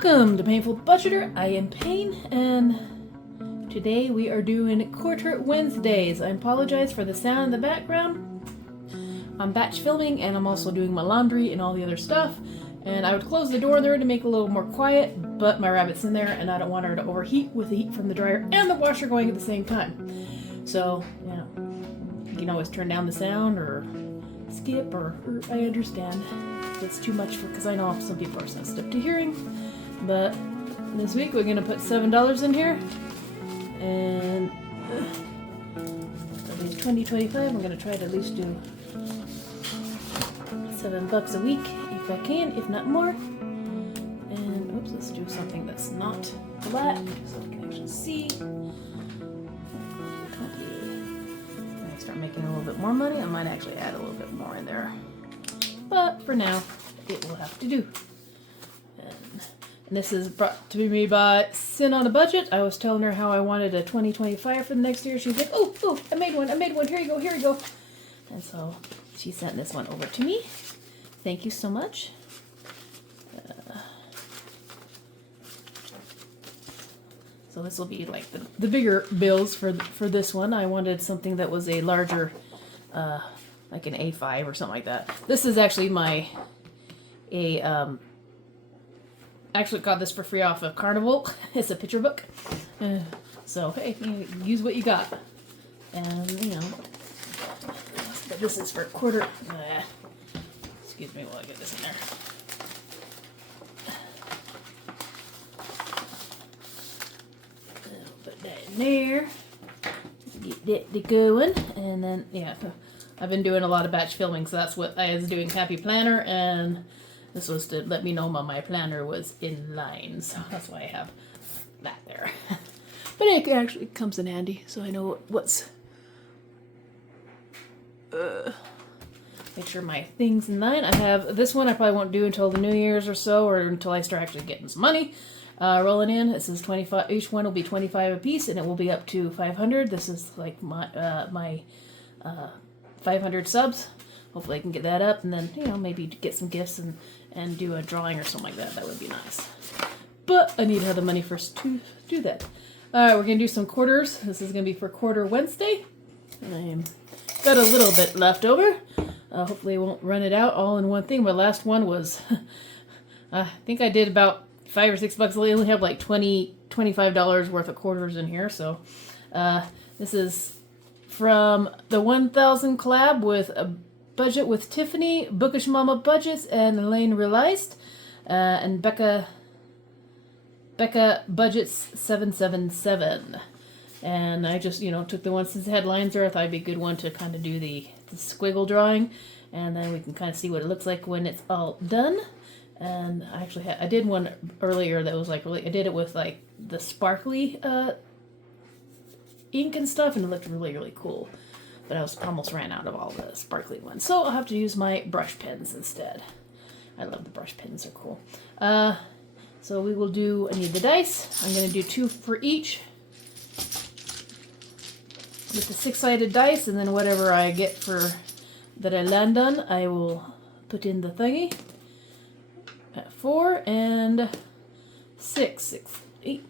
Welcome to Painful Budgeter. I am Payne, and today we are doing Quarter Wednesdays. I apologize for the sound in the background. I'm batch filming, and I'm also doing my laundry and all the other stuff. And I would close the door there to make it a little more quiet, but my rabbit's in there, and I don't want her to overheat with the heat from the dryer and the washer going at the same time. So, you can always turn down the sound or skip, or I understand. It's too much because I know some people are sensitive to hearing. But this week we're gonna put $7 in here, and at least 20-25. I'm gonna try to at least do $7 a week if I can, if not more. And oops, let's do something that's not black so I can actually see. 20. When I start making a little bit more money, I might actually add a little bit more in there. But for now, it will have to do. And this is brought to me by Sin on a Budget. I was telling her how I wanted a 2025 for the next year. She's like, oh, I made one. Here you go. And so she sent this one over to me. Thank you so much. So this will be like the bigger bills for this one. I wanted something that was a larger, like an A5 or something like that. This is actually actually got this for free off of Carnival. It's a picture book. So, hey, use what you got. And, but this is for quarter. Excuse me while I get this in there. Put that in there. Get that going. And then, I've been doing a lot of batch filming, so that's what I was doing. Happy Planner, and this was to let me know my planner was in line, so that's why I have that there. But it actually comes in handy, so I know what's make sure my thing's in line. I have this one I probably won't do until the New Year's or so, or until I start actually getting some money rolling in. This is 25. Each one will be 25 a piece, and it will be up to 500. This is like my 500 subs. Hopefully I can get that up, and then maybe get some gifts and do a drawing or something like that. That would be nice. But I need to have the money first to do that. Alright, we're gonna do some quarters. This is gonna be for Quarter Wednesday. I've got a little bit left over. Hopefully I won't run it out all in one thing. My last one was I think I did about $5 or $6. I only have like $25 worth of quarters in here. So this is from the 1000 collab with a budget with Tiffany, Bookish Mama Budgets, and Elaine Realized, and Becca Budgets 777. And I just took the one since the headlines are. I thought it'd be a good one to kind of do the squiggle drawing, and then we can kind of see what it looks like when it's all done. And I actually I did one earlier that was like really, I did it with like the sparkly ink and stuff, and it looked really, really cool. But I almost ran out of all the sparkly ones, so I'll have to use my brush pens instead. I love the brush pens; they're cool. So we will do. I need the dice. I'm going to do 2 for each with the 6-sided dice, and then whatever I get for that I land on, I will put in the thingy. 4 and 6, 8,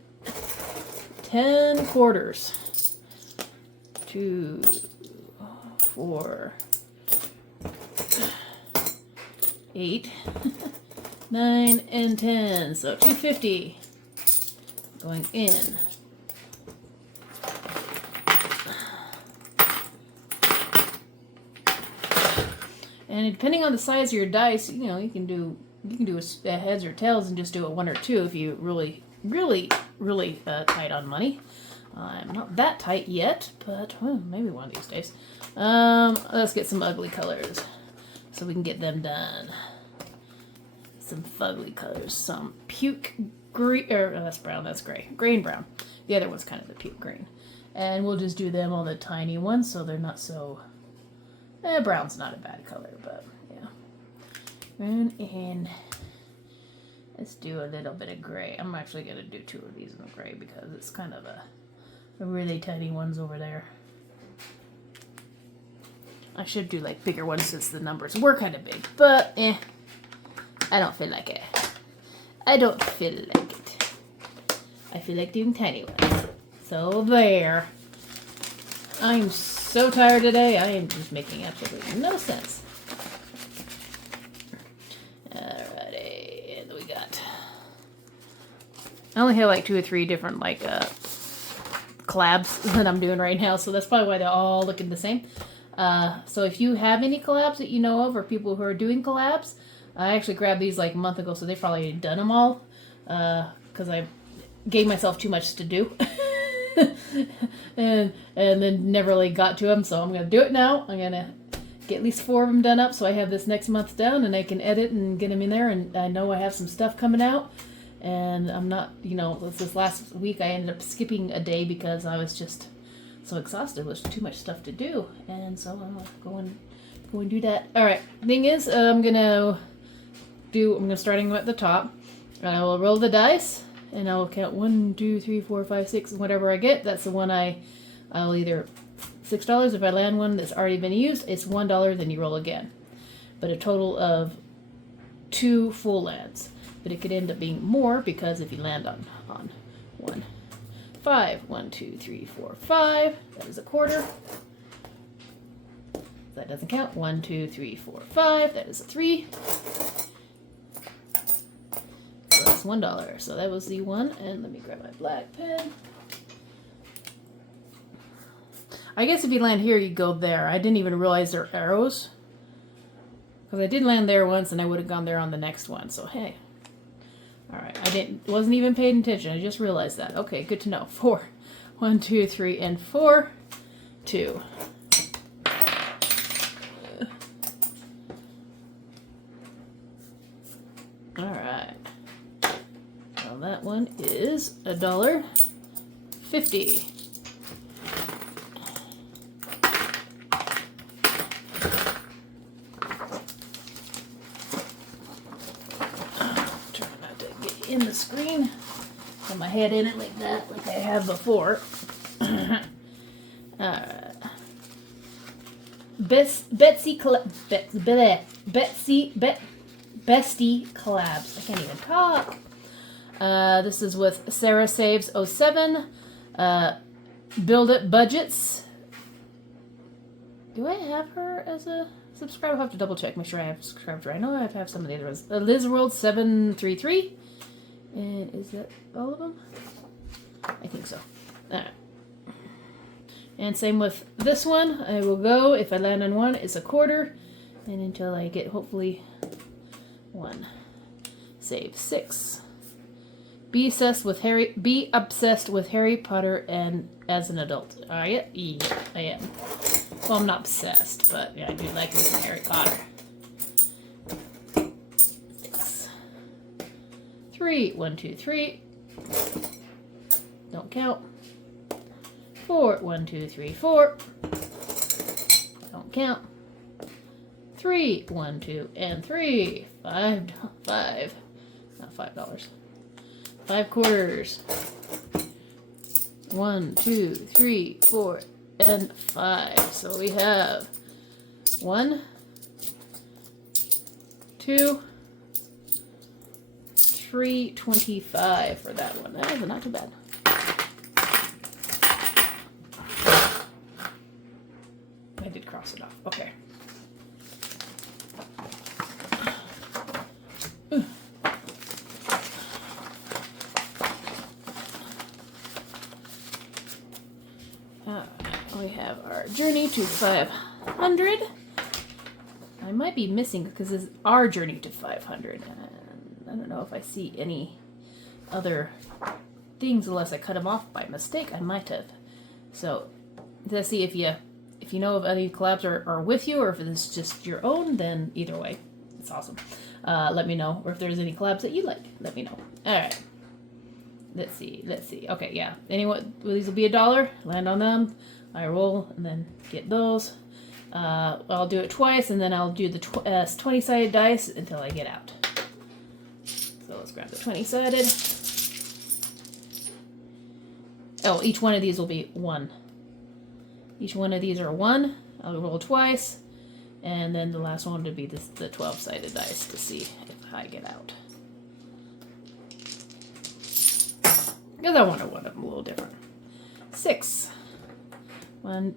10 quarters. 2, 4, 8, 9, and 10. So $2.50 going in. And depending on the size of your dice, you can do a heads or tails and just do a 1 or 2 if you really tight on money. I'm not that tight yet, but maybe one of these days. Let's get some ugly colors so we can get them done. Some fugly colors. Some puke green, that's brown, that's gray. Gray and brown. The other one's kind of the puke green. And we'll just do them on the tiny ones so they're not so... brown's not a bad color, but yeah. And let's do a little bit of gray. I'm actually going to do 2 of these in the gray because it's kind of a really tiny ones over there. I should do like bigger ones since the numbers were kind of big, but I don't feel like it. I don't feel like it. I feel like doing tiny ones. So there. I'm so tired today. I am just making absolutely no sense. Alrighty, and we got... I only have like 2 or 3 different like collabs that I'm doing right now, so that's probably why they're all looking the same. So if you have any collabs that you know of, or people who are doing collabs, I actually grabbed these like a month ago, so they've probably done them all, because I gave myself too much to do. and then never really got to them, so I'm going to do it now. I'm going to get at least 4 of them done up, so I have this next month down, and I can edit and get them in there, and I know I have some stuff coming out. And I'm not, you know, this last week I ended up skipping a day because I was just so exhausted. There's too much stuff to do. And so I'm going to do that. All right. Thing is, I'm starting at the top. I will roll the dice and I will count 1, 2, 3, 4, 5, 6, whatever I get. That's the one I'll either $6 if I land one that's already been used. It's $1, then you roll again. But a total of 2 full lands. But it could end up being more because if you land on 1, 5, 1, 2, 3, 4, 5, that is a quarter. That doesn't count. 1, 2, 3, 4, 5, that is a 3. So that's $1. So that was the one. And let me grab my black pen. I guess if you land here, you go there. I didn't even realize they're arrows. Because I did land there once and I would have gone there on the next one. So hey. Alright, wasn't even paying attention. I just realized that. Okay, good to know. 4. 1, 2, 3, and 4. 2. Alright. Well, that one is $1.50. In the screen, put my head in it like that, like I have before. Bestie collabs. I can't even talk. This is with Sarah Saves 07. Build It Budgets. Do I have her as a subscriber? I'll have to double check, make sure I have subscribed to her. I know I have some of the other ones. Liz World 733. And is that all of them? I think so. Alright. And same with this one. I will go, if I land on 1, it's a quarter. And until I get, hopefully, 1. Save 6. Be obsessed with Harry Potter and as an adult. Are you? Yeah, I am. Well, I'm not obsessed, but yeah, I do like me some Harry Potter. 3, 1, 2, 3. Don't count. 4, 1, 2, 3, 4. Don't count. 3, 1, 2, and 3. 5, not $5. 5 quarters. 1, 2, 3, 4, and 5. So we have 1, 2, 3.25 for that one. That is not too bad. I did cross it off. Okay. We have our journey to 500. I might be missing because it's our journey to 500. I don't know if I see any other things unless I cut them off by mistake. I might have. So let's see if you know of any collabs are with you, or if it's just your own. Then either way, it's awesome. Let me know, or if there's any collabs that you like, let me know. All right. Let's see. Okay, yeah. Anyone? Well, these will be $1. Land on them. I roll and then get those. I'll do it twice, and then I'll do the 20-sided dice until I get out. So let's grab the 20-sided. Oh, each one of these will be 1. Each one of these are 1. I'll roll twice, and then the last one to be the 12-sided dice to see if I get out. Because I wanted one of them a little different. 6. 1,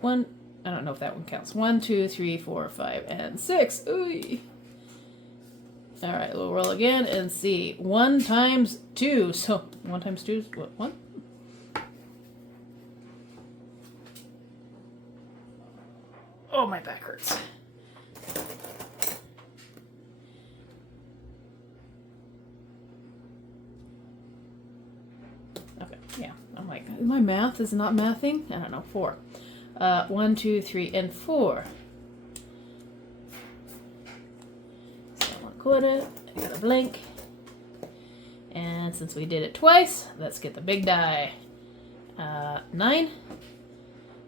1. I don't know if that one counts. 1, 2, 3, 4, 5, and 6. Ooh. All right, we'll roll again and see. 1 times 2. So 1 times 2 is what? 1. Oh, my back hurts. Okay, yeah. I'm like, my math is not mathing. I don't know. 4. 1, 2, 3, and 4. So 1/4. I got a blank. And since we did it twice, let's get the big die. 9.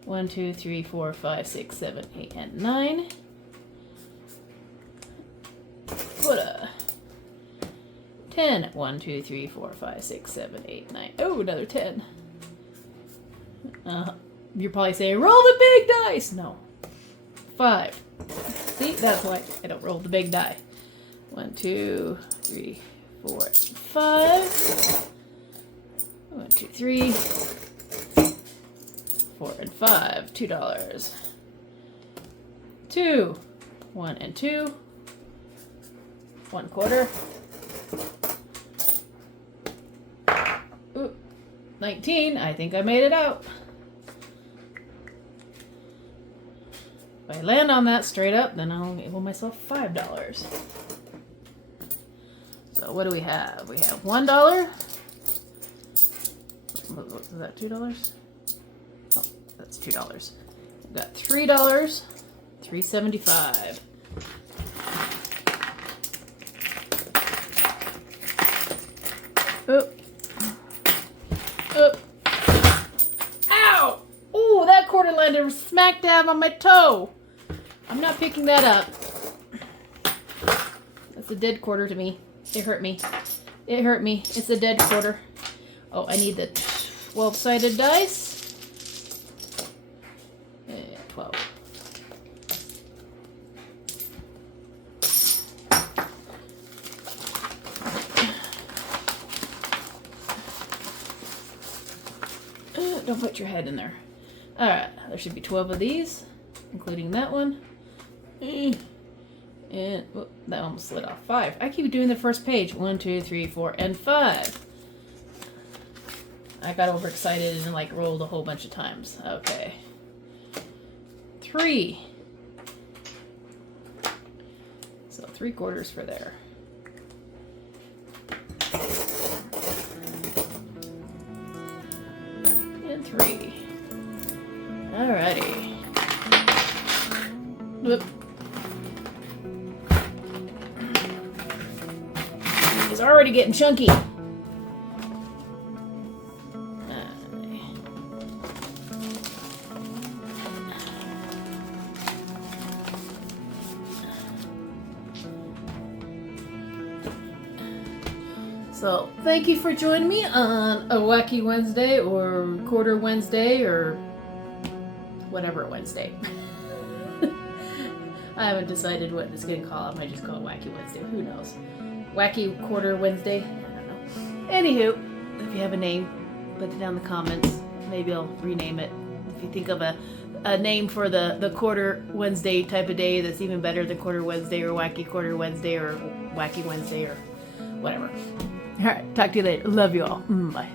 1, 2, 3, 4, 5, 6, 7, 8, and 9. What a 10. 1, 2, 3, 4, 5, 6, 7, 8, 9. Oh, another 10. You're probably saying, roll the big dice. No. 5. See, that's why I don't roll the big die. 1, 2, 3, 4, 5. 1, 2, 3, 4, and 5. $2. 2. 1 and 2. 1/4. Ooh, 19. I think I made it out. If I land on that straight up, then I'll give myself $5. So what do we have? We have $1. Is that $2? Oh, that's $2. We've got $3. $3.75. Oop. Oop. Ow! Ooh, that quarter landed smack dab on my toe. I'm not picking that up. That's a dead quarter to me. It hurt me. It hurt me. It's a dead quarter. Oh, I need the 12-sided dice. 12. Don't put your head in there. Alright, there should be 12 of these, including that one. And oh, that almost slid off. 5. I keep doing the first page. 1, 2, 3, 4, and 5. I got overexcited and like rolled a whole bunch of times. Okay. 3. So 3/4 for there. And 3. Alrighty. Whoop. It's already getting chunky. So, thank you for joining me on a Wacky Wednesday or Quarter Wednesday or whatever Wednesday. I haven't decided what it's going to call. I might just call it Wacky Wednesday. Who knows? Wacky Quarter Wednesday? I don't know. Anywho, if you have a name, put it down in the comments. Maybe I'll rename it. If you think of a name for the Quarter Wednesday type of day that's even better than Quarter Wednesday or Wacky Quarter Wednesday or Wacky Wednesday or whatever. All right, talk to you later. Love you all. Bye.